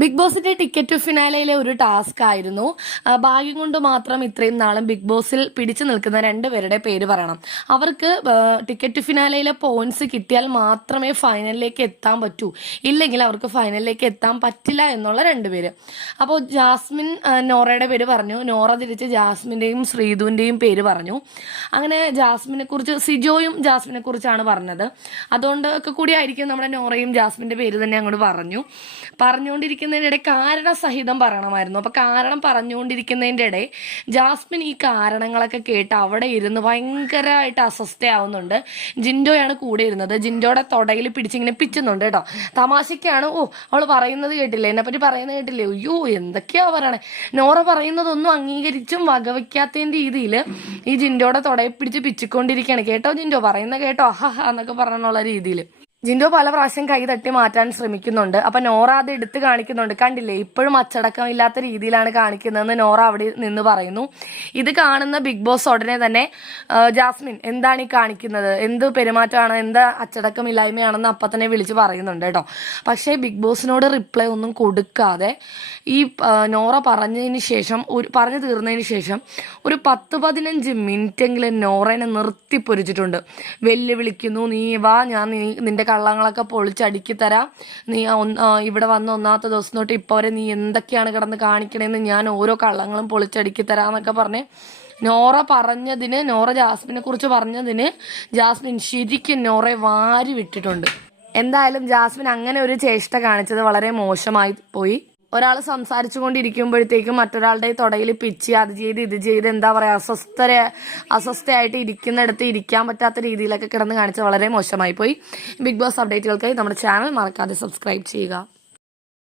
Big ബോസിന്റെ ticket to ഫിനാലയിലെ ഒരു task ആയിരുന്നു. ഭാഗ്യം കൊണ്ട് മാത്രം ഇത്രയും നാളും ബിഗ് ബോസിൽ പിടിച്ചു നിൽക്കുന്ന രണ്ടുപേരുടെ പേര് പറയണം. അവർക്ക് ടിക്കറ്റ് ടു ഫിനാലയിലെ പോയിന്റ്സ് കിട്ടിയാൽ മാത്രമേ ഫൈനലിലേക്ക് എത്താൻ പറ്റൂ, ഇല്ലെങ്കിൽ അവർക്ക് ഫൈനലിലേക്ക് എത്താൻ പറ്റില്ല എന്നുള്ള രണ്ടുപേര്. അപ്പോൾ ജാസ്മിൻ നോറയുടെ പേര് പറഞ്ഞു, നോറ തിരിച്ച് ജാസ്മിന്റെയും ശ്രീധുവിന്റെയും പേര് പറഞ്ഞു. അങ്ങനെ ജാസ്മിനെ കുറിച്ച് സിജോയും ജാസ്മിനെ കുറിച്ചാണ് പറഞ്ഞത്. അതുകൊണ്ട് ഒക്കെ കൂടി ആയിരിക്കും നമ്മുടെ നോറയും ജാസ്മിന്റെ പേര് തന്നെ അങ്ങോട്ട് പറഞ്ഞുകൊണ്ടിരിക്കുന്നതിൻ്റെ ഇടയിൽ കാരണസഹിതം പറയണമായിരുന്നു. അപ്പൊ കാരണം പറഞ്ഞുകൊണ്ടിരിക്കുന്നതിൻ്റെ ഇടയിൽ ജാസ്മിൻ ഈ കാരണങ്ങളൊക്കെ കേട്ട് അവിടെ ഇരുന്ന് ഭയങ്കരമായിട്ട് അസ്വസ്ഥയാവുന്നുണ്ട്. ജിൻഡോയാണ് കൂടെ ഇരുന്നത്. ജിൻഡോയുടെ തൊടയിൽ പിടിച്ചിങ്ങനെ പിച്ചുന്നുണ്ട് കേട്ടോ. തമാശക്കാണ്. അവൾ പറയുന്നത് കേട്ടില്ലേ, എന്നെ പറ്റി പറയുന്നത് കേട്ടില്ലേ, അയ്യോ എന്തൊക്കെയാ പറയണേ. നോറ പറയുന്നതൊന്നും അംഗീകരിച്ചും വകവയ്ക്കാത്തതിന്റെ രീതിയിൽ ഈ ജിൻഡോയുടെ തൊടയിൽ പിടിച്ച് പിച്ചിക്കൊണ്ടിരിക്കുകയാണ്. കേട്ടോ ജിൻഡോ പറയുന്ന കേട്ടോ, അഹ എന്നൊക്കെ പറഞ്ഞുള്ള രീതിയിൽ ജിൻഡോ പല പ്രാവശ്യം കൈ തട്ടി മാറ്റാൻ ശ്രമിക്കുന്നുണ്ട്. അപ്പൊ നോറ അത് എടുത്ത് കാണിക്കുന്നുണ്ട്. കണ്ടില്ലേ, ഇപ്പോഴും അച്ചടക്കം ഇല്ലാത്ത രീതിയിലാണ് കാണിക്കുന്നതെന്ന് നോറ അവിടെ നിന്ന് പറയുന്നു. ഇത് കാണുന്ന ബിഗ് ബോസ് ഉടനെ തന്നെ ജാസ്മിൻ എന്താണ് ഈ കാണിക്കുന്നത്, എന്ത് പെരുമാറ്റമാണ്, എന്ത് അച്ചടക്കം ഇല്ലായ്മയാണെന്ന് അപ്പൊ തന്നെ വിളിച്ച് പറയുന്നുണ്ട് കേട്ടോ. പക്ഷേ ബിഗ് ബോസിനോട് റിപ്ലൈ ഒന്നും കൊടുക്കാതെ ഈ നോറ പറഞ്ഞു തീർന്നതിന് ശേഷം ഒരു 10-15 മിനിറ്റെങ്കിലും നോറേനെ നിർത്തിപ്പൊരിച്ചിട്ടുണ്ട്. വെല്ലുവിളിക്കുന്നു, നീ വാ, ഞാൻ നിന്റെ കള്ളങ്ങളൊക്കെ പൊളിച്ചടുക്കി തരാം, നീ ഇവിടെ വന്ന ഒന്നാമത്തെ ദിവസം തൊട്ട് ഇപ്പോൾ വരെ നീ എന്തൊക്കെയാണ് കിടന്ന് കാണിക്കണേന്ന് ഞാൻ ഓരോ കള്ളങ്ങളും പൊളിച്ചടുക്കി തരാന്നൊക്കെ പറഞ്ഞ് നോറ ജാസ്മിനെ കുറിച്ച് പറഞ്ഞതിന് ജാസ്മിൻ ശരിക്കും നോറയെ വാരി വിട്ടിട്ടുണ്ട്. എന്തായാലും ജാസ്മിൻ അങ്ങനെ ഒരു ചേഷ്ട കാണിച്ചത് വളരെ മോശമായി പോയി. ഒരാൾ സംസാരിച്ചു കൊണ്ടിരിക്കുമ്പോഴത്തേക്കും മറ്റൊരാളുടെ തൊടയിൽ പിച്ച് അത് ചെയ്ത് ഇത് ചെയ്ത് എന്താ പറയുക, അസ്വസ്ഥയായിട്ട് ഇരിക്കുന്നിടത്ത് ഇരിക്കാൻ പറ്റാത്ത രീതിയിലൊക്കെ കിടന്ന് കാണിച്ചത് വളരെ മോശമായി പോയി. ബിഗ് ബോസ് അപ്ഡേറ്റുകൾക്കായി നമ്മുടെ ചാനൽ മറക്കാതെ സബ്സ്ക്രൈബ് ചെയ്യുക.